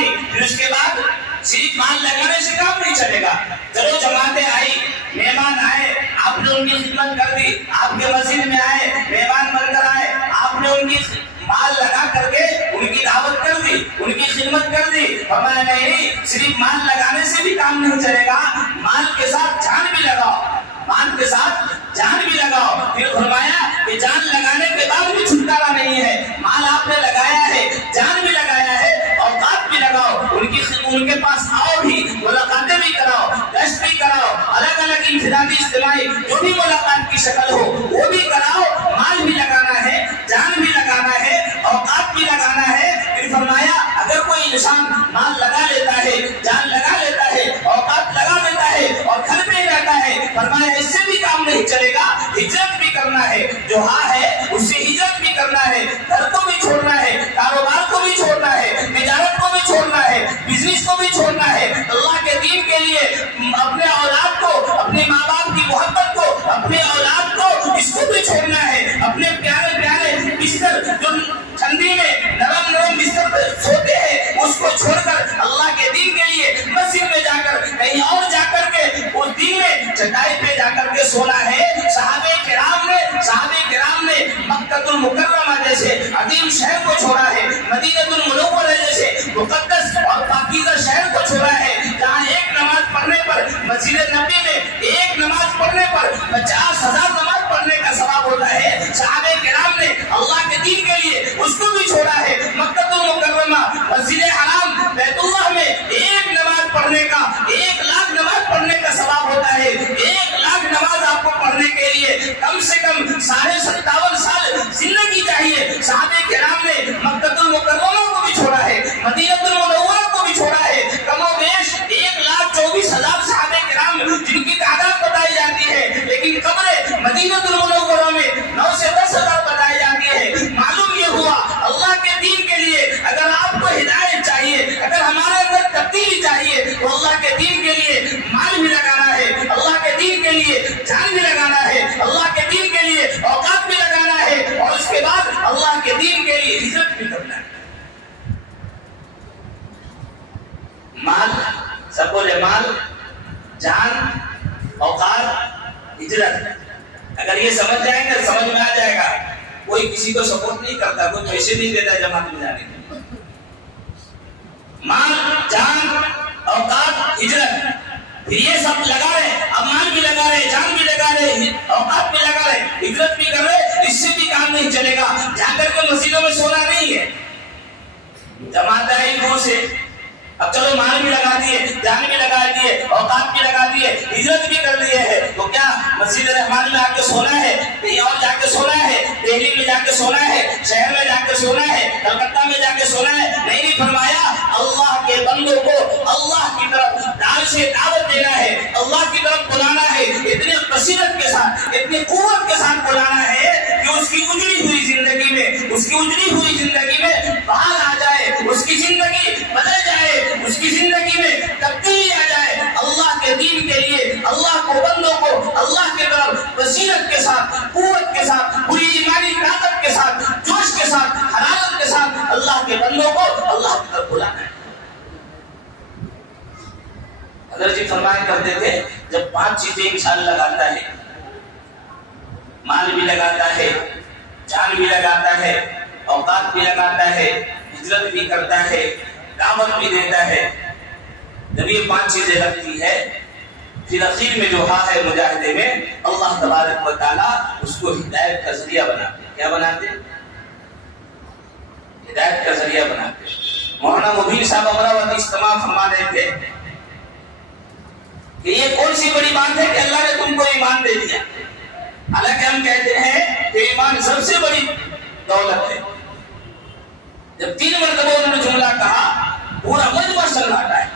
نہیں. پھر اس کے بعد صرف مال لگانے سے کام نہیں چلے گا. چلو جماعتیں آئی, مہمان آئے, آپ نے ان کی خدمت کر دی. آپ کے مسجد میں آئے, مہمان بن کر آئے, آپ نے ان کی مال لگا کر کے ان کی دعوت کر دی, ان کی خدمت کر دی. فرمایا نہیں, صرف مال لگانے سے بھی کام نہیں چلے گا, مال کے ساتھ جان بھی لگاؤ, مال کے ساتھ جان بھی لگاؤ. پھر فرمایا کہ جان لگانے کے بعد بھی چھٹکارا نہیں ہے. مال آپ نے لگایا ہے, جان بھی لگایا ہے, اوقات بھی لگاؤ, ان کے پاس آؤ بھی, ملاقاتیں بھی کراؤ, گشت بھی کراؤ, الگ الگ انفرادی اجتماعی جو بھی ملاقات کی شکل ہو وہ بھی کراؤ. مال بھی لگانا ہے, جان بھی لگانا ہے, اوقات بھی لگانا ہے. پھر فرمایا اگر کوئی انسان مال لگا لیتا ہے, جان لگا لیتا ہے, اوقات لگا لیتا ہے اور گھر میں ہی رہتا ہے, فرمایا اس سے بھی کام نہیں چلے گا, ہجرت بھی کرنا ہے. جو ہاں ہے اس سے ہجرت بھی کرنا ہے, گھر کو بھی چھوڑنا ہے, کاروبار کو بھی چھوڑنا ہے, تجارت کو بھی چھوڑنا ہے, بزنس کو بھی چھوڑنا ہے. اللہ کے دین کے لیے اپنے اولاد کو, اپنے ماں باپ کی محبت کو, اپنے اولاد کو, اس کو بھی چھوڑنا ہے. اپنے پیارے پیارے بستر جو ٹھنڈی میں نرم نرم بستر پہ سوتے ہیں اس کو چھوڑ کر اللہ کے دین کے لیے مسجد میں جا کر, کہیں اور جا کر کے اس دین میں چٹائی پہ جا کر کے سونا ہے. صحابہ کرام نے مکہ المکرمہ جیسے عظیم شہر کو چھوڑا ہے, مدینہ المنورہ جیسے مقدس اور پاکیزہ شہر کو چھوڑا ہے, جہاں ایک نماز پڑھنے پر, مسجد نبی میں ایک نماز پڑھنے پر 50,000 نماز پڑھنے کا ثواب ہوتا ہے. صحابہ کرام نے اللہ کے دین کے لیے اس کو بھی چھوڑا ہے. مکہ المکرمہ, مسجد حرام, بیت اللہ میں ایک نماز پڑھنے کا 1,00,000 نماز پڑھنے کا ثواب ہوتا ہے. 1,00,000 نماز آپ کو پڑھنے کے لیے کم سے کم 57.5 سال زندگی چاہیے. صحابہ کرام نے مکہ المکرمہ کو بھی چھوڑا ہے, مدینہ المنورہ کو بھی چھوڑا ہے. کم و بیش 1,24,000 صحابہ کرام جن کی تعداد بتائی جاتی ہے, لیکن قبر مدینہ المنورہ میں 9 سے 10,000 بتائی جاتی ہے. معلوم یہ ہوا اللہ کے دین کے لیے اگر آپ کو ہدایت چاہیے, اگر ہمارے اندر تبدیلی چاہیے تو اللہ کے دین کے لیے مال بھی لگانا ہے, اللہ کے دین کے لیے جان بھی لگانا ہے, اللہ کے دین کے لیے اوقات بھی لگانا ہے, اور اس کے بعد اللہ کے دین کے لیے ہجرت بھی کرنا ہے. مال, سب بولے مال, جان, اوقات, ہجرت. اگر یہ سمجھ جائیں گے, سمجھ میں آ جائے گا. کوئی کسی کو سپورٹ نہیں کرتا, کوئی پیسے نہیں دیتا جماعت میں جانے کے. مال, جان, اوقات, ہجرت, پھر یہ سب لگا رہے. اب مال بھی لگا رہے, جان بھی لگا رہے, اوقات بھی لگا رہے, ہجرت بھی کر رہے. اس سے بھی کام نہیں چلے گا. جا کر کے مسجدوں میں سونا نہیں ہے. جماعت آئی دور سے, اب چلو مال بھی لگا دیے, جان بھی لگا دیے, اوقات بھی لگا دیے, ہجرت بھی کر لیے ہے, تو کیا مسجد رحمان میں آ کے سونا ہے, کہیں اور جا کے سونا ہے, دہلی میں جا کے سونا ہے, شہر میں جا کے سونا ہے, کلکتہ میں جا کے سونا ہے؟ نہیں. فرمایا اللہ کے بندوں کو اللہ کی طرف دار سے دعوت دینا ہے, اللہ کی طرف بلانا ہے, اتنی بصیرت کے ساتھ, اتنی قوت کے ساتھ بلانا ہے کہ اس کی اجڑی ہوئی زندگی میں, اس کی اجڑی ہوئی زندگی میں باہر آ جائے, اس کی زندگی بدل جائے, اس کی زندگی میں تبدیلی آ جائے. اللہ کے دین کے لیے اللہ کو, بندوں کو اللہ کی طرف بصیرت کے ساتھ, قوت کے ساتھ, پوری ایمانی طاقت کے ساتھ, جوش کے ساتھ, حرارت کے ساتھ اللہ کے بندوں کو اللہ کی طرف بلانا ہے. حضرت جی فرمایا کرتے تھے جب 5 چیزیں انسان لگاتا ہے, مال بھی لگاتا ہے, جان بھی لگاتا ہے, اوقات بھی لگاتا ہے, ہجرت بھی کرتا ہے, دعوت بھی دیتا ہے, جب یہ 5 چیزیں لگتی ہے پھر اخیر میں جو ہاں ہے مجاہدے میں اللہ تبارک و تعالیٰ اس کو ہدایت کا ذریعہ بناتے. کیا بناتے؟ ہدایت کا ذریعہ بناتے. مولانا مبین صاحب امراوتی اجتماع فرما رہے تھے کہ یہ کون سی بڑی بات ہے کہ اللہ نے تم کو ایمان دے دیا. حالانکہ ہم کہتے ہیں کہ ایمان سب سے بڑی دولت ہے. جب 3 مرتبہ انہوں نے جملہ کہا پورا مجمع سناٹا ہے,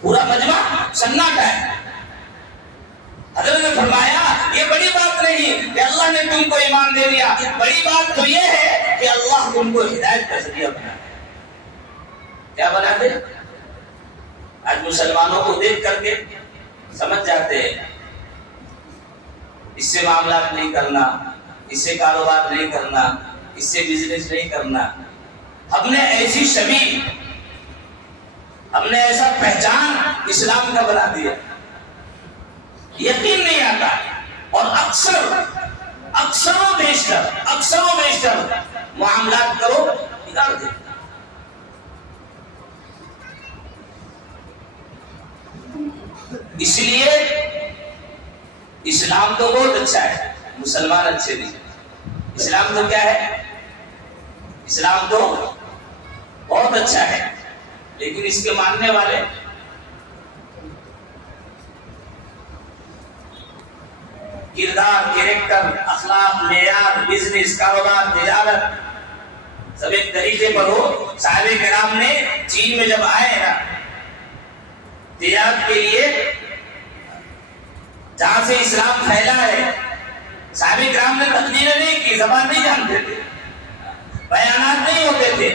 پورا مجمع سناٹا ہے. حضرت نے فرمایا یہ بڑی بات نہیں کہ اللہ نے تم کو ایمان دے دیا, بڑی بات تو یہ ہے کہ اللہ تم کو ہدایت کا ذریعہ بنا. کیا بنا دے؟ آج مسلمانوں کو دیکھ کر کے سمجھ جاتے ہیں اس سے معاملات نہیں کرنا, اس سے کاروبار نہیں کرنا, اس سے بزنس نہیں کرنا. ہم نے ایسی شبیہ ہم نے ایسا پہچان اسلام کا بنا دیا، یقین نہیں آتا، اور اکثر و بیشتر معاملات کرو بگاڑ دے۔ اس لیے اسلام تو بہت اچھا ہے، مسلمان اچھے نہیں۔ اسلام تو کیا ہے؟ اسلام تو بہت اچھا ہے، لیکن اس کے ماننے والے کردار، کریکٹر، اخلاق، معیار، بزنس، کاروبار، تجارت سب ایک طریقے پر ہو۔ صحابہ کرام نے چین میں جب آئے نا تجارت کے لیے، جہاں سے اسلام پھیلا ہے، صحابہ کرام نے تقدیریں نہیں کی، زبان نہیں جانتے تھے، بیانات نہیں ہوتے تھے،